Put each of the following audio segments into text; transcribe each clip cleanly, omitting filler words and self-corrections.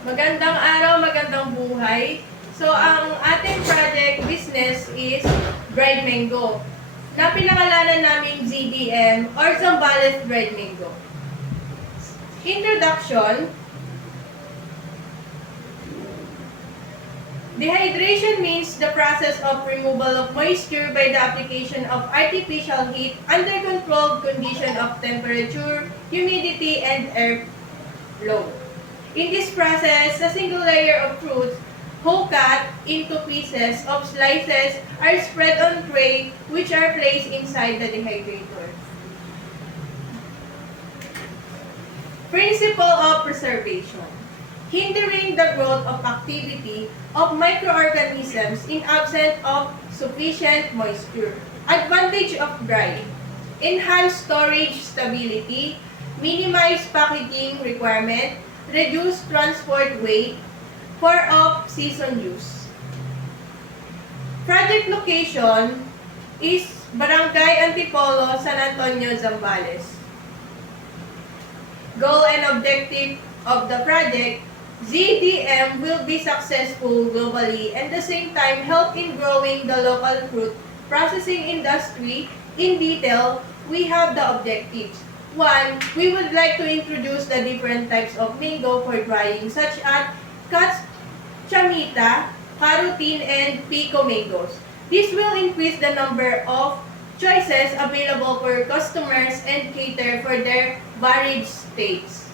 Magandang araw, magandang buhay. So, ang ating project business is Dried Mango, na pinangalanan namin ZDM or Zambales Dried Mango. Introduction. Dehydration means the process of removal of moisture by the application of artificial heat under controlled condition of temperature, humidity, and air flow. In this process, a single layer of fruits, whole cut into pieces of slices, are spread on tray which are placed inside the dehydrator. Principle of preservation. Hindering the growth of activity of microorganisms in absence of sufficient moisture. Advantage of drying. Enhance storage stability, minimize packaging requirement, reduce transport weight for off-season use. Project location is Barangay Antipolo, San Antonio, Zambales. Goal and objective of the project: ZDM will be successful globally and at the same time help in growing the local fruit processing industry. In detail, we have the objectives. 1. We would like to introduce the different types of mango for drying such as chamita, carotin, and pico mangoes. This will increase the number of choices available for customers and cater for their varied tastes.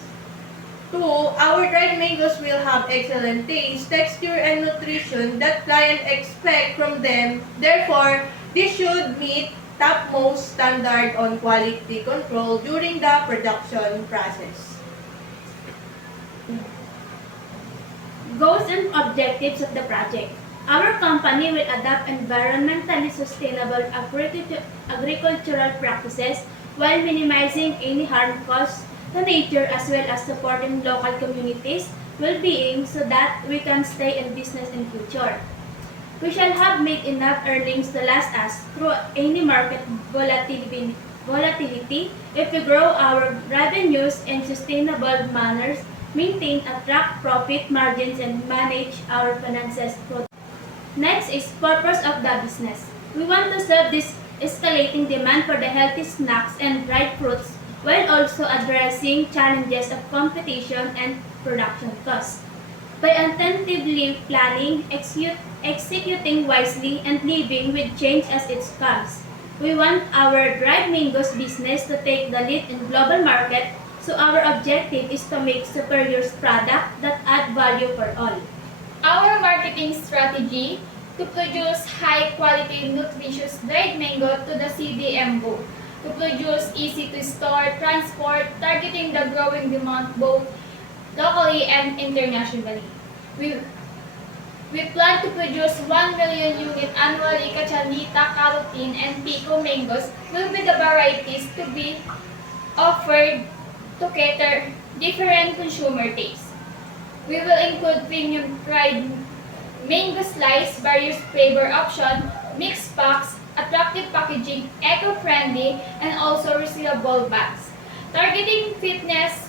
2. Our dried mangoes will have excellent taste, texture, and nutrition that clients expect from them. Therefore, this should meet topmost standard on quality control during the production process. Goals and objectives of the project. Our company will adopt environmentally sustainable agricultural practices while minimizing any harm caused to nature as well as supporting local communities' well-being so that we can stay in business in future. We shall have made enough earnings to last us through any market volatility if we grow our revenues in sustainable manners, maintain attract profit margins, and manage our finances. Next is purpose of the business. We want to serve this escalating demand for the healthy snacks and dried fruits while also addressing challenges of competition and production costs. By attentively planning, executing wisely, and living with change as it comes, we want our dried mangoes business to take the lead in global market, so our objective is to make superior product that add value for all. Our marketing strategy to produce high-quality, nutritious dried mango to the CDM booth, to produce easy-to-store, transport, targeting the growing demand both locally and internationally. We plan to produce 1 million unit annually. Cachanita, carotin, and pico mangoes will be the varieties to be offered to cater different consumer tastes. We will include premium dried mango slice, various flavor options, mixed packs, attractive packaging, eco-friendly, and also resealable bags. Targeting fitness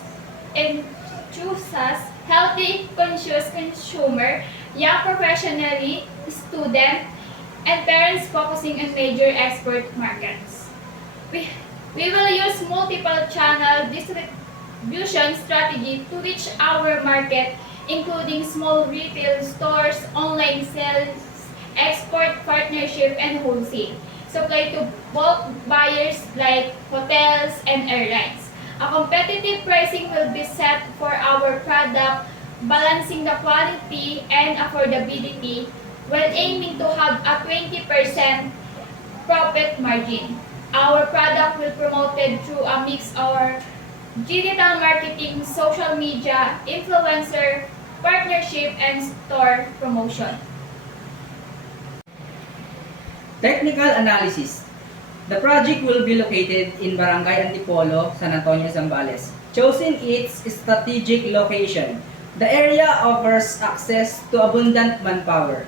enthusiasts, healthy conscious consumer, young professionally, student, and parents focusing on major export markets. We will use multiple channel distribution strategy to reach our market, including small retail stores, online sales, export partnership, and wholesale. Supply to bulk buyers like hotels and airlines. A competitive pricing will be set for our product, balancing the quality and affordability while aiming to have a 20% profit margin. Our product will be promoted through a mix of digital marketing, social media, influencer, partnership, and store promotion. Technical analysis. The project will be located in Barangay Antipolo, San Antonio, Zambales. Chosen its strategic location. The area offers access to abundant manpower,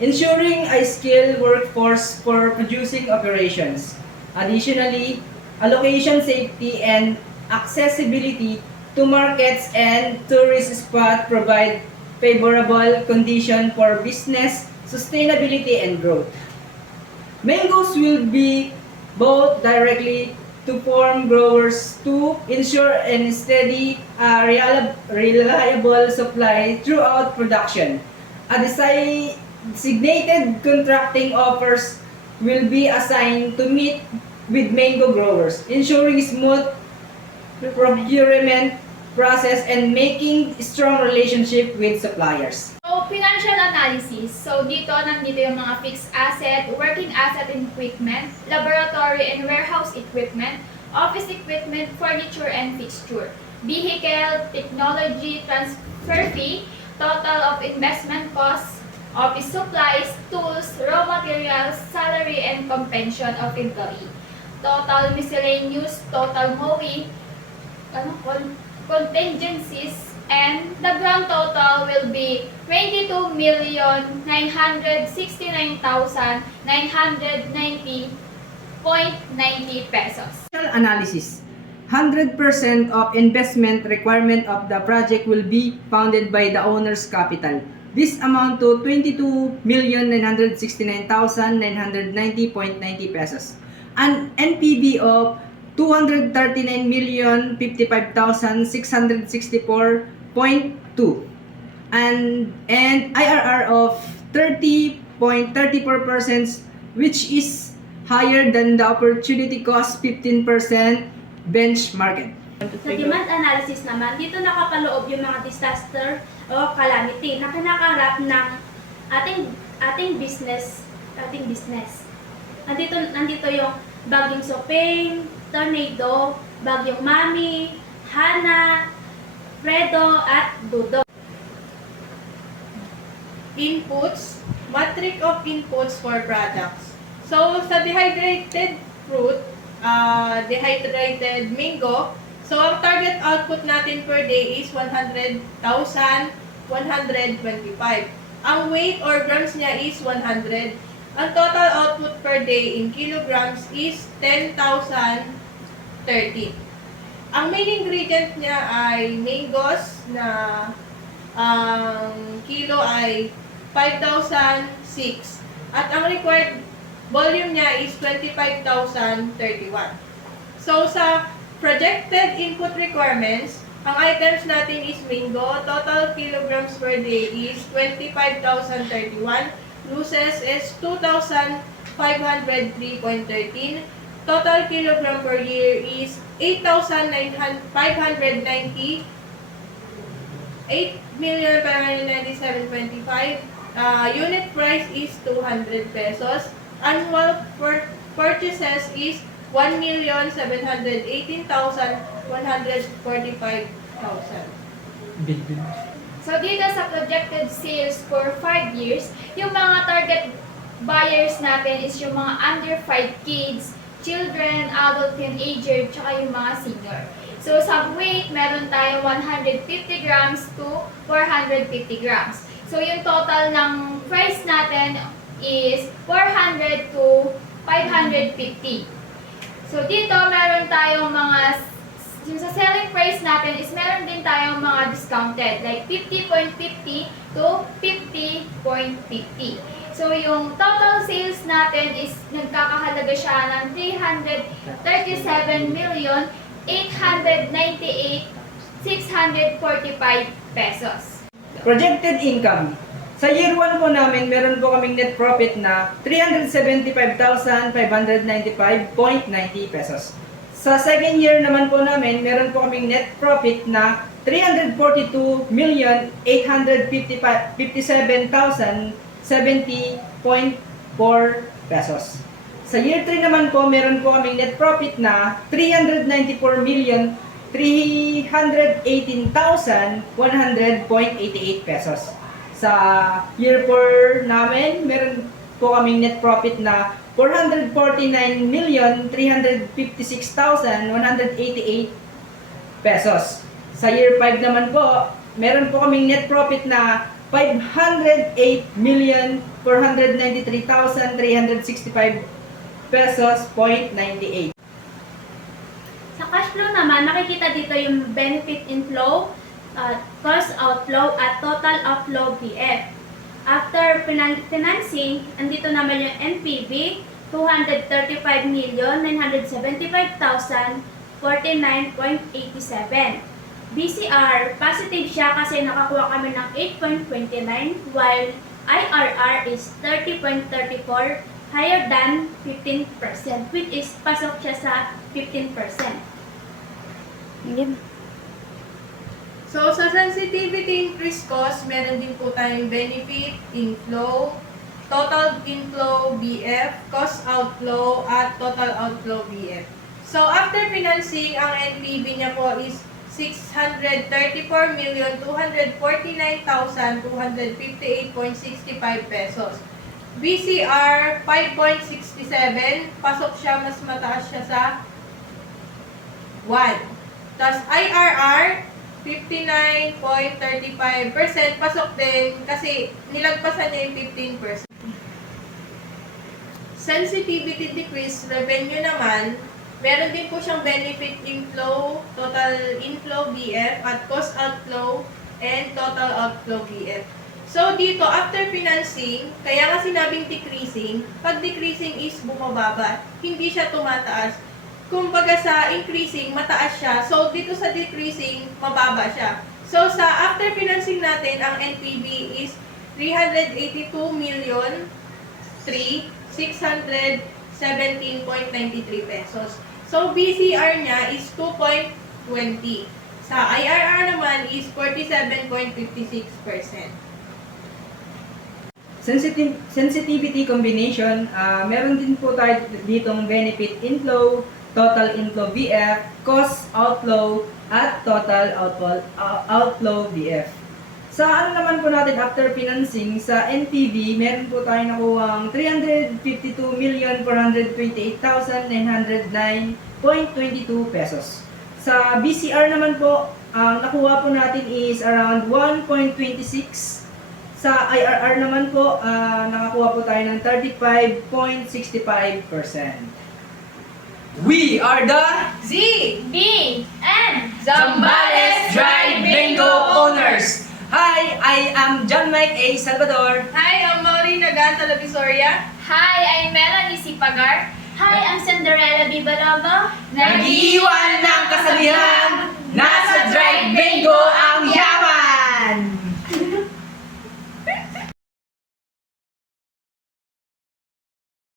ensuring a skilled workforce for producing operations. Additionally, allocation safety and accessibility to markets and tourist spots provide favorable condition for business, sustainability, and growth. Mangoes will be both directly to farm growers to ensure a steady, reliable supply throughout production. A designated contracting offers will be assigned to meet with mango growers, ensuring smooth procurement process and making strong relationship with suppliers. So, financial analysis. So, nandito yung mga fixed asset, working asset and equipment, laboratory and warehouse equipment, office equipment, furniture and fixture, vehicle, technology, transfer fee, total of investment costs, office supplies, tools, raw materials, salary and pension of employee, total miscellaneous, total MOE, contingencies, and the grand total will be 22,969,990.90 pesos. Financial analysis. 100% of investment requirement of the project will be funded by the owner's capital. This amount to 22,969,990.90 pesos. An NPV of 239,055,664.2 and IRR of 30.34%, which is higher than the opportunity cost 15% benchmark. Sa demand analysis naman, dito nakapaloob yung mga disaster o calamity na kinakarap ng ating business. Nandito yung bagyong Sopeng, tornado, bagyong Mami, Hana, Fredo, at Dudo. Inputs, matrix of inputs for products. So, sa dehydrated fruit, dehydrated mango, so ang target output natin per day is 100,125. Ang weight or grams niya is 100. Ang total output per day in kilograms is 10,030. Ang main ingredient niya ay mangoes na ang kilo ay 5,006 at ang required volume niya is 25,031. So sa projected input requirements, ang items natin is mango, total kilograms per day is 25,031, losses is 2,503.13, total kilogram per year is 8,590, 8,597.25, unit price is 200 pesos, annual purchases is 1,718,145,000. So, dito sa projected sales for 5 years, yung mga target buyers natin is yung mga under 5 kids, children, adult, teenager, tsaka yung mga senior. So, sa weight, meron tayo 150 grams to 450 grams. So, yung total ng price natin is 400 to 550. So, dito, meron tayong mga, yung sa selling price natin is meron din tayong mga discounted, like 50.50 to 50.50. So, yung total sales natin is nagkakahalaga siya ng 337,898,645 pesos. Projected income. Sa year 1 po namin, meron po kaming net profit na 375,595.90 pesos. Sa second year naman po namin, meron po kaming net profit na 342,857,070.4 pesos. Sa year 3 naman po, meron po kaming net profit na 394,318,100.88 pesos. Sa year 4 namin, meron po kaming net profit na 449,356,188 pesos. Sa year 5 naman po, meron po kaming net profit na 508,493,365 pesos, .98. Sa cash outflow naman, makikita dito yung benefit inflow, cost outflow, at total outflow BF. After financing, andito naman yung NPV, 235,975,049.87. BCR, positive siya kasi nakakuha kami ng 8.29, while IRR is 30.34, higher than 15%, which is pasok siya sa 15%. So, sa sensitivity increase cost, meron din po tayong benefit, inflow, total inflow BF, cost outflow, at total outflow BF. So, after financing, ang NPV niya po is 634,249,258.65 pesos. BCR 5.67, pasok siya, mas mataas siya sa 1. Tapos IRR 59.35%, pasok din kasi nilagpasan niya yung 15%. Sensitivity decrease revenue naman, meron din po siyang benefit inflow, total inflow BF, at cost outflow, and total outflow BF. So, dito, after financing, kaya nga sinabing decreasing, pag decreasing is bumababa, hindi siya tumataas. Kumbaga sa increasing, mataas siya. So, dito sa decreasing, mababa siya. So, sa after financing natin, ang NPV is 382,617.93 pesos. So, BCR niya is 2.20. Sa IRR naman is 47.56%. Sensitivity combination, meron din po tayo ditong benefit inflow, total inflow BF, cost outflow, at total outflow BF. Sa ano naman po natin after financing, sa NPV, meron po tayo nakuhang 352,428,909.22 pesos. Sa BCR naman po, ang nakuha po natin is around 1.26. Sa IRR naman po, nakakuha po tayo ng 35.65%. We are the Z! B, and Zambales Dried Mango owners! Hi, I am John Mike A. Salvador. Hi, I'm Maureen Nagan Talabisoria. Hi, I'm Melanie Sipagar. Hi, I'm Cinderella Bibalova. Nag-iwan ng kasabihan, nasa dried mango